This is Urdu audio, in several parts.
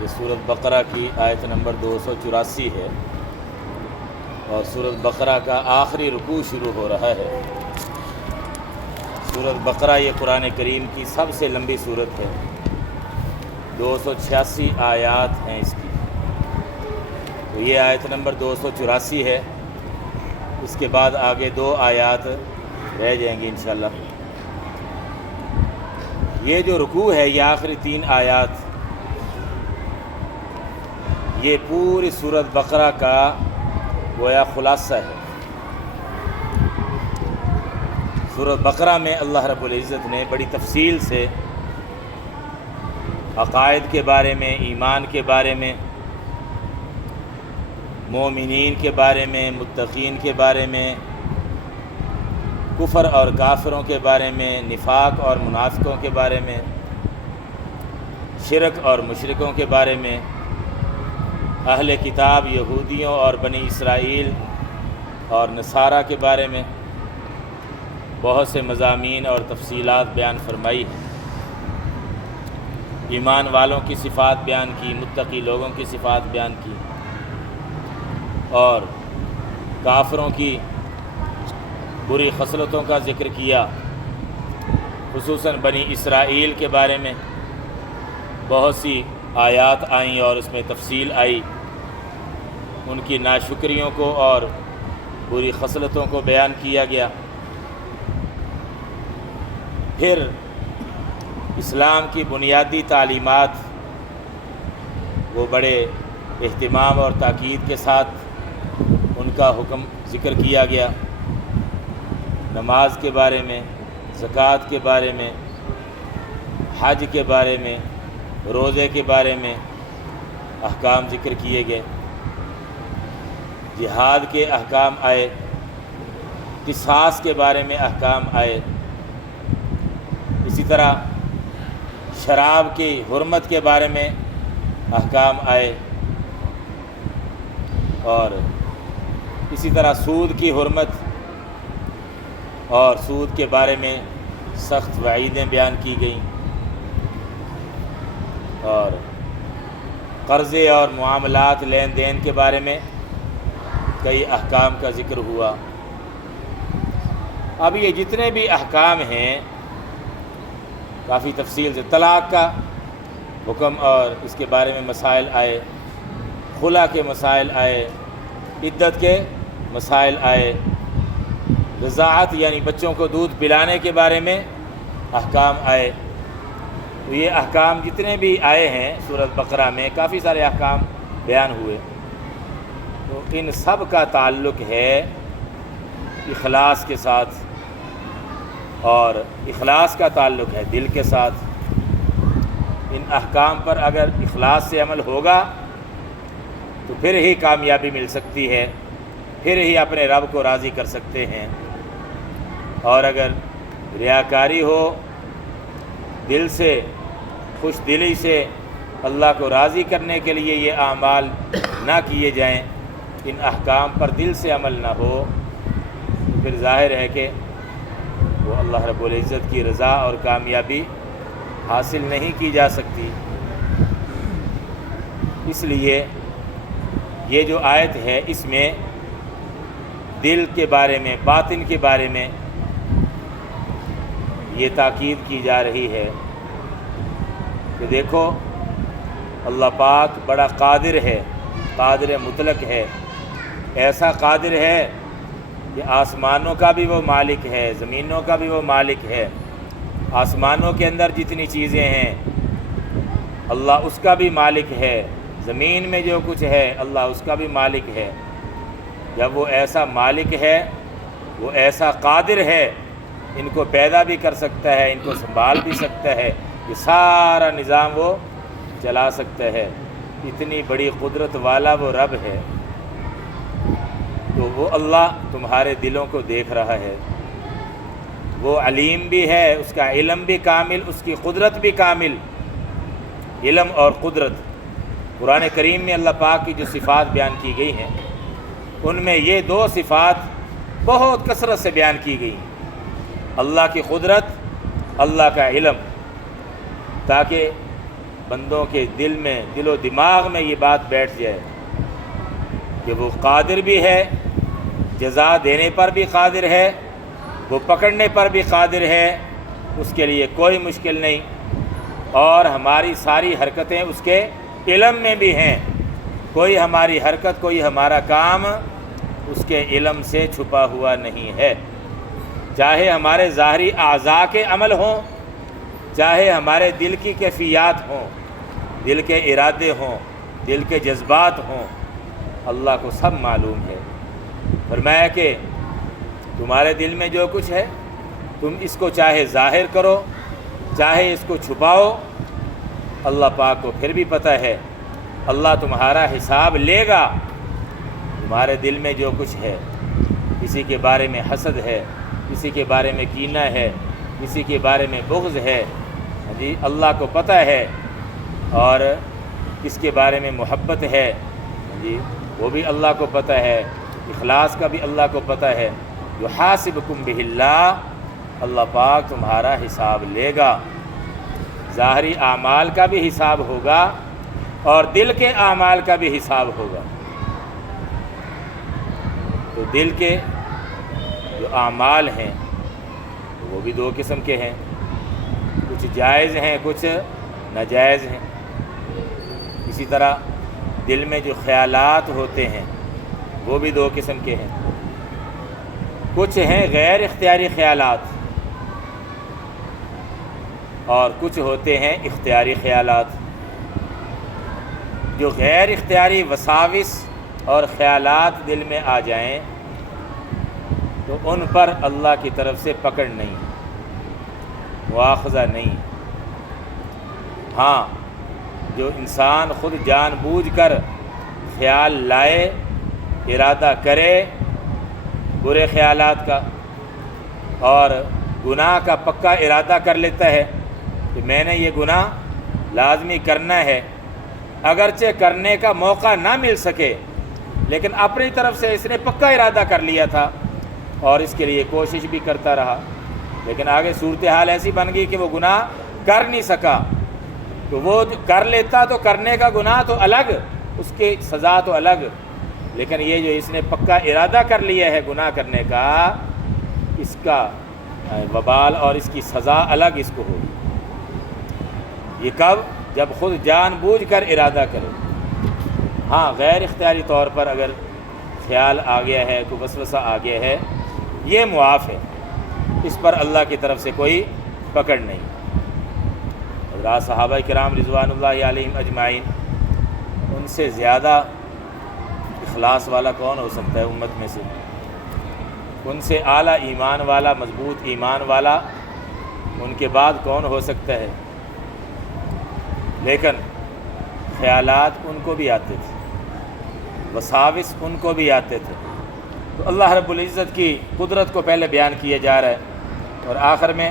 یہ سورۃ بقرہ کی آیت نمبر 284 ہے اور سورۃ بقرہ کا آخری رکوع شروع ہو رہا ہے۔ سورۃ بقرہ یہ قرآن کریم کی سب سے لمبی سورت ہے، 286 آیات ہیں اس کی، تو یہ آیت نمبر 284 ہے۔ اس کے بعد آگے 2 آیات رہ جائیں گی انشاءاللہ۔ یہ جو رکوع ہے، یہ آخری 3 آیات، یہ پوری سورۃ بقرہ کا گویا خلاصہ ہے۔ سورۃ بقرہ میں اللہ رب العزت نے بڑی تفصیل سے عقائد کے بارے میں، ایمان کے بارے میں، مومنین کے بارے میں، متقین کے بارے میں، کفر اور کافروں کے بارے میں، نفاق اور منافقوں کے بارے میں، شرک اور مشرکوں کے بارے میں، اہل کتاب یہودیوں اور بنی اسرائیل اور نصارہ کے بارے میں بہت سے مضامین اور تفصیلات بیان فرمائی ہیں۔ ایمان والوں کی صفات بیان کی، متقی لوگوں کی صفات بیان کی، اور کافروں کی بری خصلتوں کا ذکر کیا۔ خصوصاً بنی اسرائیل کے بارے میں بہت سی آیات آئیں اور اس میں تفصیل آئی، ان کی ناشکریوں کو اور بری خصلتوں کو بیان کیا گیا۔ پھر اسلام کی بنیادی تعلیمات وہ بڑے اہتمام اور تاکید کے ساتھ ان کا حکم ذکر کیا گیا۔ نماز کے بارے میں، زکوٰۃ کے بارے میں، حج کے بارے میں، روزے کے بارے میں احکام ذکر کیے گئے۔ جہاد کے احکام آئے، قصاص کے بارے میں احکام آئے، اسی طرح شراب کی حرمت کے بارے میں احکام آئے، اور اسی طرح سود کی حرمت اور سود کے بارے میں سخت وعیدیں بیان کی گئیں، اور قرضے اور معاملات لین دین کے بارے میں کئی احکام کا ذکر ہوا۔ اب یہ جتنے بھی احکام ہیں کافی تفصیل سے، طلاق کا حکم اور اس کے بارے میں مسائل آئے، خلا کے مسائل آئے، عدت کے مسائل آئے، رضاعت یعنی بچوں کو دودھ پلانے کے بارے میں احکام آئے۔ تو یہ احکام جتنے بھی آئے ہیں سورۃ بقرہ میں، کافی سارے احکام بیان ہوئے، تو ان سب کا تعلق ہے اخلاص کے ساتھ، اور اخلاص کا تعلق ہے دل کے ساتھ۔ ان احکام پر اگر اخلاص سے عمل ہوگا تو پھر ہی کامیابی مل سکتی ہے، پھر ہی اپنے رب کو راضی کر سکتے ہیں۔ اور اگر ریاکاری ہو، دل سے، خوش دلی سے اللہ کو راضی کرنے کے لیے یہ اعمال نہ کیے جائیں، ان احکام پر دل سے عمل نہ ہو، تو پھر ظاہر ہے کہ وہ اللہ رب العزت کی رضا اور کامیابی حاصل نہیں کی جا سکتی۔ اس لیے یہ جو آیت ہے، اس میں دل کے بارے میں، باطن کے بارے میں یہ تاکید کی جا رہی ہے کہ دیکھو اللہ پاک بڑا قادر ہے، قادر مطلق ہے، ایسا قادر ہے کہ آسمانوں کا بھی وہ مالک ہے، زمینوں کا بھی وہ مالک ہے۔ آسمانوں کے اندر جتنی چیزیں ہیں اللہ اس کا بھی مالک ہے، زمین میں جو کچھ ہے اللہ اس کا بھی مالک ہے۔ جب وہ ایسا مالک ہے، وہ ایسا قادر ہے، ان کو پیدا بھی کر سکتا ہے، ان کو سنبھال بھی سکتا ہے، یہ سارا نظام وہ چلا سکتا ہے، اتنی بڑی قدرت والا وہ رب ہے۔ تو وہ اللہ تمہارے دلوں کو دیکھ رہا ہے، وہ علیم بھی ہے، اس کا علم بھی کامل، اس کی قدرت بھی کامل۔ علم اور قدرت، قرآن کریم میں اللہ پاک کی جو صفات بیان کی گئی ہیں، ان میں یہ 2 صفات بہت کثرت سے بیان کی گئی، اللہ کی قدرت، اللہ کا علم، تاکہ بندوں کے دل و دماغ میں یہ بات بیٹھ جائے کہ وہ قادر بھی ہے، جزا دینے پر بھی قادر ہے، وہ پکڑنے پر بھی قادر ہے، اس کے لیے کوئی مشکل نہیں، اور ہماری ساری حرکتیں اس کے علم میں بھی ہیں، کوئی ہماری حرکت، کوئی ہمارا کام اس کے علم سے چھپا ہوا نہیں ہے، چاہے ہمارے ظاہری اعضاء کے عمل ہوں، چاہے ہمارے دل کی کیفیات ہوں، دل کے ارادے ہوں، دل کے جذبات ہوں، اللہ کو سب معلوم ہے۔ فرمایا کہ تمہارے دل میں جو کچھ ہے تم اس کو چاہے ظاہر کرو چاہے اس کو چھپاؤ، اللہ پاک کو پھر بھی پتہ ہے، اللہ تمہارا حساب لے گا۔ تمہارے دل میں جو کچھ ہے، کسی کے بارے میں حسد ہے، کسی کے بارے میں کینہ ہے، کسی کے بارے میں بغض ہے، جی اللہ کو پتہ ہے، اور کس کے بارے میں محبت ہے، جی وہ بھی اللہ کو پتہ ہے، اخلاص کا بھی اللہ کو پتہ ہے۔ یحاسبکم بہ اللہ، اللہ پاک تمہارا حساب لے گا، ظاہری اعمال کا بھی حساب ہوگا اور دل کے اعمال کا بھی حساب ہوگا۔ تو دل کے جو اعمال ہیں وہ بھی دو قسم کے ہیں، کچھ جائز ہیں، کچھ ناجائز ہیں۔ اسی طرح دل میں جو خیالات ہوتے ہیں وہ بھی دو قسم کے ہیں، کچھ ہیں غیر اختیاری خیالات اور کچھ ہوتے ہیں اختیاری خیالات۔ جو غیر اختیاری وساوس اور خیالات دل میں آ جائیں تو ان پر اللہ کی طرف سے پکڑ نہیں، مواخذہ نہیں۔ ہاں، جو انسان خود جان بوجھ کر خیال لائے، ارادہ کرے برے خیالات کا اور گناہ کا پکا ارادہ کر لیتا ہے کہ میں نے یہ گناہ لازمی کرنا ہے، اگرچہ کرنے کا موقع نہ مل سکے لیکن اپنی طرف سے اس نے پکا ارادہ کر لیا تھا اور اس کے لیے کوشش بھی کرتا رہا، لیکن آگے صورتحال ایسی بن گئی کہ وہ گناہ کر نہیں سکا، تو وہ کر لیتا تو کرنے کا گناہ تو الگ، اس کی سزا تو الگ، لیکن یہ جو اس نے پکا ارادہ کر لیا ہے گناہ کرنے کا، اس کا وبال اور اس کی سزا الگ اس کو ہوگی۔ یہ کب؟ جب خود جان بوجھ کر ارادہ کرے۔ ہاں، غیر اختیاری طور پر اگر خیال آ گیا ہے، کوئی وسوسہ آ گیا ہے، یہ معاف ہے، اس پر اللہ کی طرف سے کوئی پکڑ نہیں۔ حضرات صحابہ کرام رضوان اللہ علیہم اجمعین، ان سے زیادہ اخلاص والا کون ہو سکتا ہے امت میں سے؟ ان سے اعلیٰ ایمان والا، مضبوط ایمان والا ان کے بعد کون ہو سکتا ہے؟ لیکن خیالات ان کو بھی آتے تھے، وساوس ان کو بھی آتے تھے، تو اللہ رب العزت کی قدرت کو پہلے بیان کیا جا رہا ہے اور آخر میں،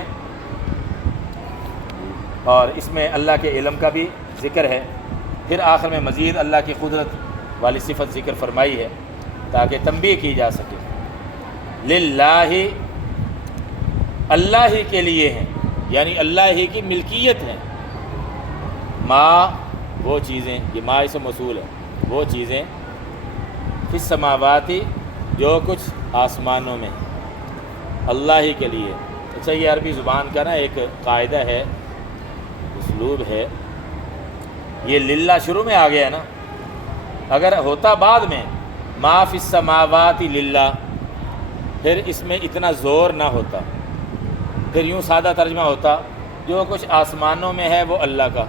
اور اس میں اللہ کے علم کا بھی ذکر ہے، پھر آخر میں مزید اللہ کی قدرت والی صفت ذکر فرمائی ہے تاکہ تنبیہ کی جا سکے۔ للہ، اللہ ہی کے لیے ہیں، یعنی اللہ ہی کی ملکیت ہے۔ ما، وہ چیزیں، یہ ما اسم موصول ہے، وہ چیزیں فی السماواتی، جو کچھ آسمانوں میں اللہ ہی کے لیے۔ اچھا، یہ عربی زبان کا نا ایک قاعدہ ہے، اسلوب ہے، یہ للہ شروع میں آ گیا ہے نا، اگر ہوتا بعد میں ما فی السماوات للہ، پھر اس میں اتنا زور نہ ہوتا، پھر یوں سادہ ترجمہ ہوتا جو کچھ آسمانوں میں ہے وہ اللہ کا،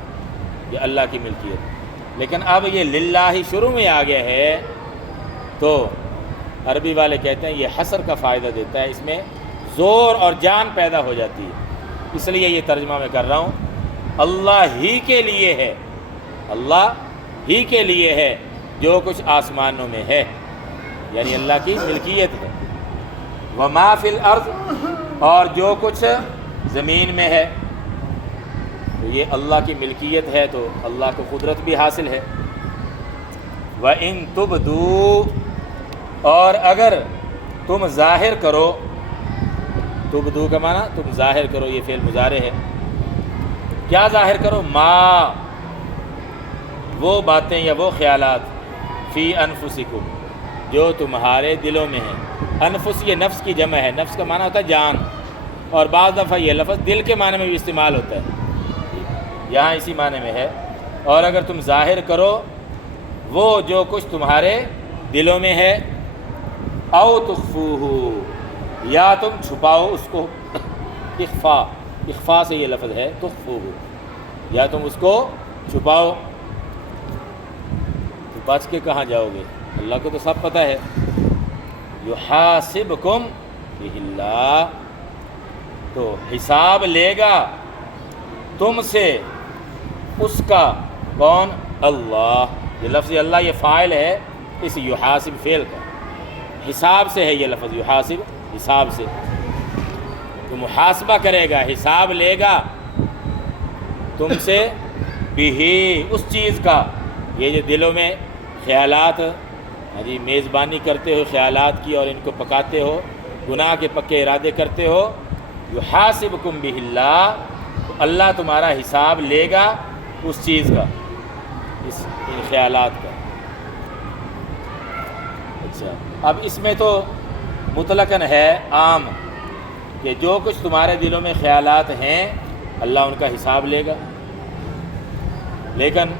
یہ اللہ کی ملکیت۔ لیکن اب یہ للہ ہی شروع میں آ گیا ہے تو عربی والے کہتے ہیں یہ حصر کا فائدہ دیتا ہے، اس میں زور اور جان پیدا ہو جاتی ہے، اس لیے یہ ترجمہ میں کر رہا ہوں، اللہ ہی کے لیے ہے، اللہ ہی کے لیے ہے جو کچھ آسمانوں میں ہے، یعنی اللہ کی ملکیت ہے۔ وما فی الارض، اور جو کچھ زمین میں ہے، تو یہ اللہ کی ملکیت ہے، تو اللہ کو قدرت بھی حاصل ہے۔ وَإِن تُبْدُوا، اور اگر تم ظاہر کرو، تبدو کا معنی تم ظاہر کرو، یہ فعل مضارع ہے، کیا ظاہر کرو؟ ما، وہ باتیں یا وہ خیالات فی انفسکم جو تمہارے دلوں میں ہیں۔ انفس یہ نفس کی جمع ہے، نفس کا معنی ہوتا ہے جان، اور بعض دفعہ یہ لفظ دل کے معنی میں بھی استعمال ہوتا ہے، یہاں اسی معنی میں ہے۔ اور اگر تم ظاہر کرو وہ جو کچھ تمہارے دلوں میں ہے، او تخفوہ یا تم چھپاؤ اس کو، اخفا سے یہ لفظ ہے تخفوہ، یا تم اس کو چھپاؤ، تو بچ کے کہاں جاؤ گے؟ اللہ کو تو سب پتہ ہے۔ یحاسبکم بہ اللہ، تو حساب لے گا تم سے اس کا، کون؟ اللہ۔ یہ لفظ اللہ یہ فاعل ہے اس یحاسب فعل کا، حساب سے ہے یہ لفظ، یحاسب حساب سے، تو محاسبہ کرے گا، حساب لے گا تم سے، بھی اس چیز کا، یہ جو دلوں میں خیالات جی میزبانی کرتے ہو خیالات کی اور ان کو پکاتے ہو، گناہ کے پکے ارادے کرتے ہو، یحاسبکم بہ اللہ، تو اللہ تمہارا حساب لے گا اس چیز کا، ان خیالات کا۔ اچھا، اب اس میں تو مطلقاً ہے عام کہ جو کچھ تمہارے دلوں میں خیالات ہیں اللہ ان کا حساب لے گا، لیکن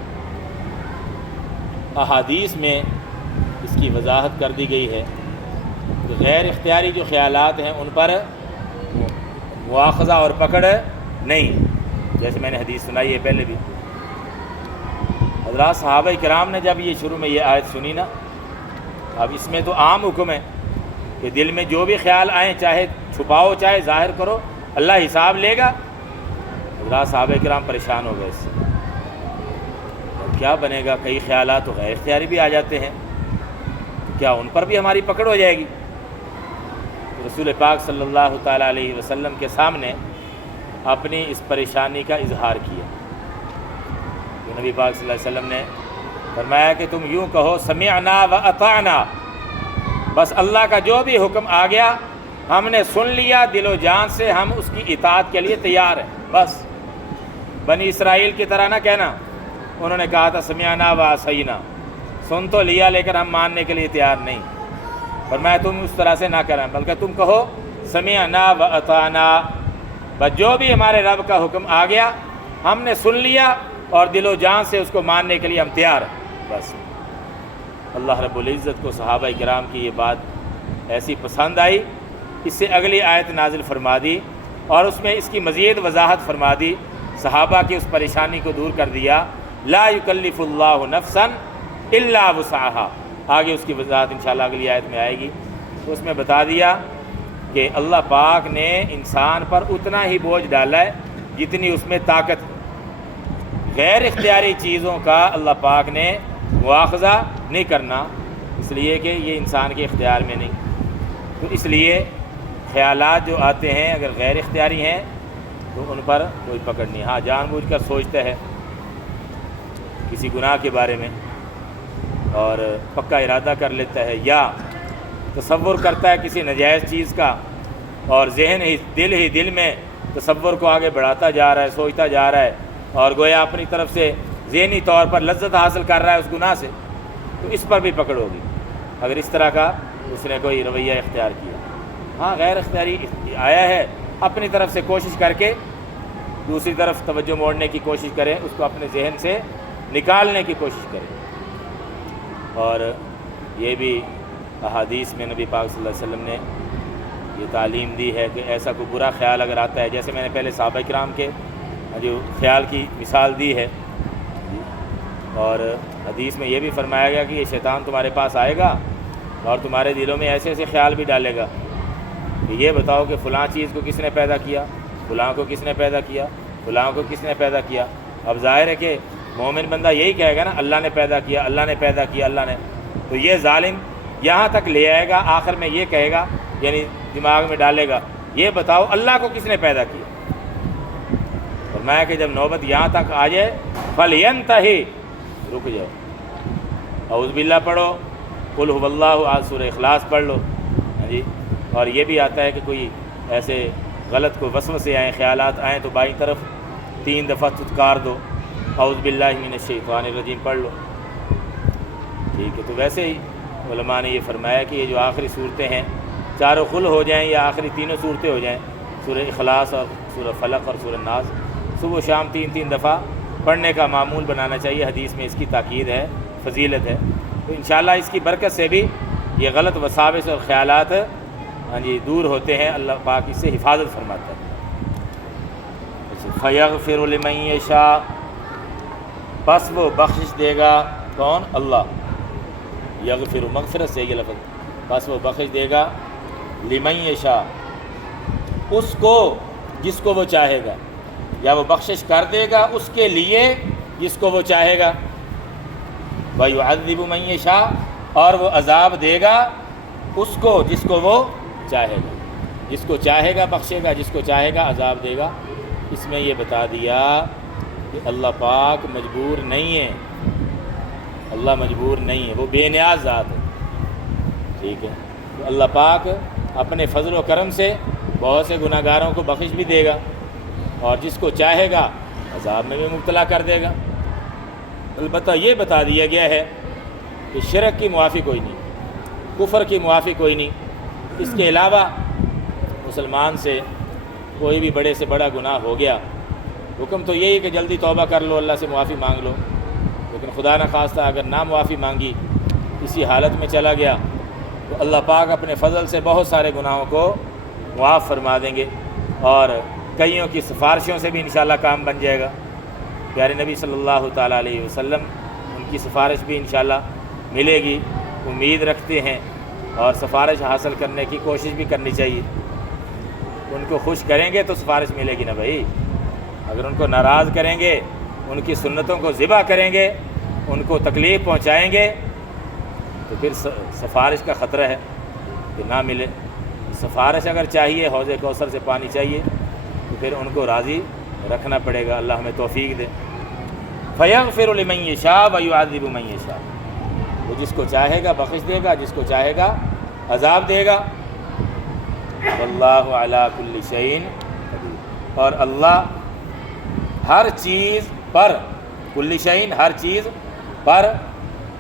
احادیث میں اس کی وضاحت کر دی گئی ہے کہ غیر اختیاری جو خیالات ہیں ان پر مواخذہ اور پکڑ نہیں، جیسے میں نے حدیث سنائی ہے پہلے بھی۔ حضرات صحابہ کرام نے جب یہ شروع میں یہ آیت سنی نا، اب اس میں تو عام حکم ہے کہ دل میں جو بھی خیال آئیں، چاہے چھپاؤ چاہے ظاہر کرو، اللہ حساب لے گا۔ حضرات صحابہ کرام پریشان ہو گئے اس سے، کیا بنے گا؟ کئی خیالات تو غیر اختیاری بھی آ جاتے ہیں، کیا ان پر بھی ہماری پکڑ ہو جائے گی؟ رسول پاک صلی اللہ تعالیٰ علیہ وسلم کے سامنے اپنی اس پریشانی کا اظہار کیا، تو نبی پاک صلی اللہ علیہ وسلم نے فرمایا کہ تم یوں کہو سمعنا و اطعنا، بس اللہ کا جو بھی حکم آ گیا ہم نے سن لیا دل و جان سے، ہم اس کی اطاعت کے لیے تیار ہیں۔ بس بنی اسرائیل کی طرح نہ کہنا، انہوں نے کہا تھا سمعنا و عصینا، سن تو لیا لیکن ہم ماننے کے لیے تیار نہیں۔ فرمایا تم اس طرح سے نہ کریں، بلکہ تم کہو سمعنا و اطعنا، بس جو بھی ہمارے رب کا حکم آ گیا ہم نے سن لیا اور دل و جان سے اس کو ماننے کے لیے ہم تیار ہیں۔ بس اللہ رب العزت کو صحابہ کرام کی یہ بات ایسی پسند آئی، اس سے اگلی آیت نازل فرما دی اور اس میں اس کی مزید وضاحت فرما دی، صحابہ کی اس پریشانی کو دور کر دیا۔ لا یکلف اللہ نفسا الا وسعها، آگے اس کی وضاحت انشاءاللہ اگلی آیت میں آئے گی، تو اس میں بتا دیا کہ اللہ پاک نے انسان پر اتنا ہی بوجھ ڈالا ہے جتنی اس میں طاقت ہے، غیر اختیاری چیزوں کا اللہ پاک نے مواخذہ نہیں کرنا، اس لیے کہ یہ انسان کے اختیار میں نہیں، تو اس لیے خیالات جو آتے ہیں اگر غیر اختیاری ہیں تو ان پر کوئی پکڑ نہیں۔ ہاں جان بوجھ کر سوچتا ہے کسی گناہ کے بارے میں اور پکا ارادہ کر لیتا ہے، یا تصور کرتا ہے کسی ناجائز چیز کا اور ذہن ہی دل میں تصور کو آگے بڑھاتا جا رہا ہے، سوچتا جا رہا ہے اور گویا اپنی طرف سے ذہنی طور پر لذت حاصل کر رہا ہے اس گناہ سے، تو اس پر بھی پکڑ ہوگی اگر اس طرح کا اس نے کوئی رویہ اختیار کیا۔ ہاں غیر اختیاری آیا ہے، اپنی طرف سے کوشش کر کے دوسری طرف توجہ موڑنے کی کوشش کرے، اس کو اپنے ذہن سے نکالنے کی کوشش کرے، اور یہ بھی احادیث میں نبی پاک صلی اللہ علیہ وسلم نے یہ تعلیم دی ہے کہ ایسا کوئی برا خیال اگر آتا ہے، جیسے میں نے پہلے صحابہ کرام کے جو خیال کی مثال دی ہے، اور حدیث میں یہ بھی فرمایا گیا کہ یہ شیطان تمہارے پاس آئے گا اور تمہارے دلوں میں ایسے ایسے خیال بھی ڈالے گا کہ یہ بتاؤ کہ فلاں چیز کو کس نے پیدا کیا، فلاں کو کس نے پیدا کیا، فلاں کو کس نے پیدا کیا۔ اب ظاہر ہے کہ مومن بندہ یہی کہے گا نا اللہ نے پیدا کیا، اللہ نے پیدا کیا، اللہ نے، تو یہ ظالم یہاں تک لے آئے گا، آخر میں یہ کہے گا، یعنی دماغ میں ڈالے گا یہ بتاؤ اللہ کو کس نے پیدا کیا۔ فرمایا کہ جب نوبت یہاں تک آ جائے فَلْيَنْتَهِ، رک جاؤ، اعوذ باللہ پڑھو، قل هو اللہ، آج سورہ اخلاص پڑھ لو، ہاں جی۔ اور یہ بھی آتا ہے کہ کوئی ایسے غلط کو وسوسے آئیں، خیالات آئیں تو بائیں طرف 3 دفعہ چتکار دو، اعوذ باللہ من الشیطان الرجیم پڑھ لو، ٹھیک ہے۔ تو ویسے ہی علماء نے یہ فرمایا کہ یہ جو آخری صورتیں ہیں چاروں خل ہو جائیں یا آخری تینوں صورتیں ہو جائیں، سورہ اخلاص اور سورہ فلق اور سورہ ناس، صبح و شام 3 دفعہ پڑھنے کا معمول بنانا چاہیے۔ حدیث میں اس کی تاکید ہے، فضیلت ہے، تو انشاءاللہ اس کی برکت سے بھی یہ غلط وساوس اور خیالات دور ہوتے ہیں، اللہ پاک اس سے حفاظت فرماتا ہے۔ فَيَغْفِرُ لِمَن يَشَاءُ، پس وہ بخشش دے گا، کون؟ اللہ۔ یغفر مغفرت سے یہ لفظ، پس وہ بخش دے گا لمن یشاء، اس کو جس کو وہ چاہے گا، یا وہ بخشش کر دے گا اس کے لیے جس کو وہ چاہے گا۔ وَيُعَذِّبُ مَن یشاء، اور وہ عذاب دے گا اس کو جس کو وہ چاہے گا، جس کو چاہے گا بخشے گا، جس کو چاہے گا عذاب دے گا۔ اس میں یہ بتا دیا کہ اللہ پاک مجبور نہیں ہے، اللہ مجبور نہیں ہے، وہ بے نیاز ذات ہے، ٹھیک ہے۔ تو اللہ پاک اپنے فضل و کرم سے بہت سے گناہ گاروں کو بخش بھی دے گا، اور جس کو چاہے گا عذاب میں بھی مبتلا کر دے گا۔ البتہ یہ بتا دیا گیا ہے کہ شرک کی معافی کوئی نہیں، کفر کی معافی کوئی نہیں۔ اس کے علاوہ مسلمان سے کوئی بھی بڑے سے بڑا گناہ ہو گیا، حکم تو یہی کہ جلدی توبہ کر لو، اللہ سے معافی مانگ لو، لیکن خدا نخواستہ اگر نہ معافی مانگی، اسی حالت میں چلا گیا، تو اللہ پاک اپنے فضل سے بہت سارے گناہوں کو معاف فرما دیں گے، اور کئیوں کی سفارشوں سے بھی انشاءاللہ کام بن جائے گا۔ پیارے نبی صلی اللہ تعالیٰ علیہ وسلم، ان کی سفارش بھی انشاءاللہ ملے گی، امید رکھتے ہیں، اور سفارش حاصل کرنے کی کوشش بھی کرنی چاہیے۔ ان کو خوش کریں گے تو سفارش ملے گی نا بھائی، اگر ان کو ناراض کریں گے، ان کی سنتوں کو ذبح کریں گے، ان کو تکلیف پہنچائیں گے، تو پھر سفارش کا خطرہ ہے کہ نہ ملے۔ سفارش اگر چاہیے، حوض کوثر سے پانی چاہیے، تو پھر ان کو راضی رکھنا پڑے گا۔ اللہ ہمیں توفیق دے۔ فَيَغْفِرُ لِمَن يَشَاءُ وَيُعَذِّبُ مَن يَشَاءُ، وہ جس کو چاہے گا بخش دے گا، جس کو چاہے گا عذاب دے گا۔ وَاللَّهُ عَلَىٰ كُلِّ شَيْءٍ قدیر، اور اللہ ہر چیز پر، کل شیء ہر چیز پر،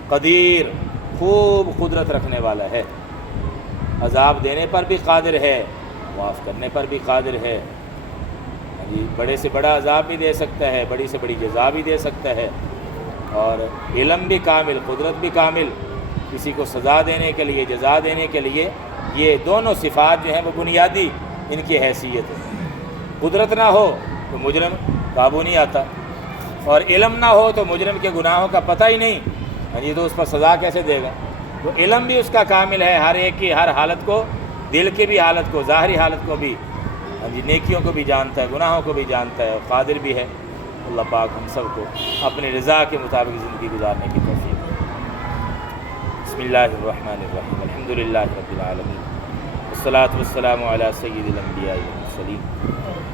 قدیر خوب قدرت رکھنے والا ہے، عذاب دینے پر بھی قادر ہے، معاف کرنے پر بھی قادر ہے۔ بڑے سے بڑا عذاب بھی دے سکتا ہے، بڑی سے بڑی جزا بھی دے سکتا ہے، اور علم بھی کامل، قدرت بھی کامل، کسی کو سزا دینے کے لیے، جزا دینے کے لیے۔ یہ دونوں صفات جو ہیں وہ بنیادی ان کی حیثیت ہے۔ قدرت نہ ہو تو مجرم قابو نہیں آتا، اور علم نہ ہو تو مجرم کے گناہوں کا پتہ ہی نہیں، تو اس پر سزا کیسے دے گا؟ تو علم بھی اس کا کامل ہے، ہر ایک کی ہر حالت کو، دل کی بھی حالت کو، ظاہری حالت کو بھی، نیکیوں کو بھی جانتا ہے، گناہوں کو بھی جانتا ہے، اور قادر بھی ہے۔ اللہ پاک ہم سب کو اپنی رضا کے مطابق زندگی گزارنے کی توفیق دے۔ بسم اللہ الرحمن الرحیم، الحمد للہ رب العالمین، والصلاة والسلام علی سید الانبیاء والمرسلین،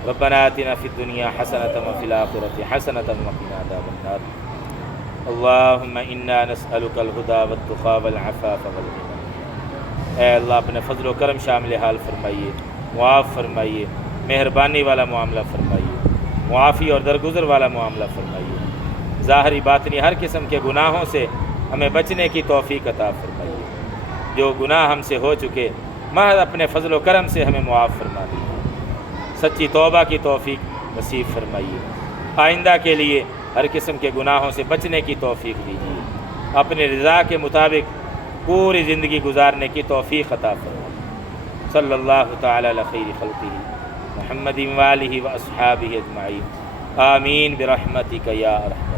ربنا آتنا فی الدنیا حسنۃ وفی الآخرۃ حسنۃ وقنا عذاب النار، اللہم انا نسألک الہدی والتقی والعفاف والغنی۔ اے اللہ اپنے فضل و کرم شامل حال فرمائیے، معاف فرمائیے، مہربانی والا معاملہ فرمائیے، معافی اور درگزر والا معاملہ فرمائیے، ظاہری باطنی ہر قسم کے گناہوں سے ہمیں بچنے کی توفیق عطا فرمائیے، جو گناہ ہم سے ہو چکے محض اپنے فضل و کرم سے ہمیں معاف فرما دیجیے، سچی توبہ کی توفیق نصیب فرمائیے، آئندہ کے لیے ہر قسم کے گناہوں سے بچنے کی توفیق دیجیے، اپنی رضا کے مطابق پوری زندگی گزارنے کی توفیق عطا فرمائیے۔ صلی اللہ تعالی علی خیر خلقہ محمد وآلہ واصحابہ اجمعین، آمین برحمتک یا ارحم۔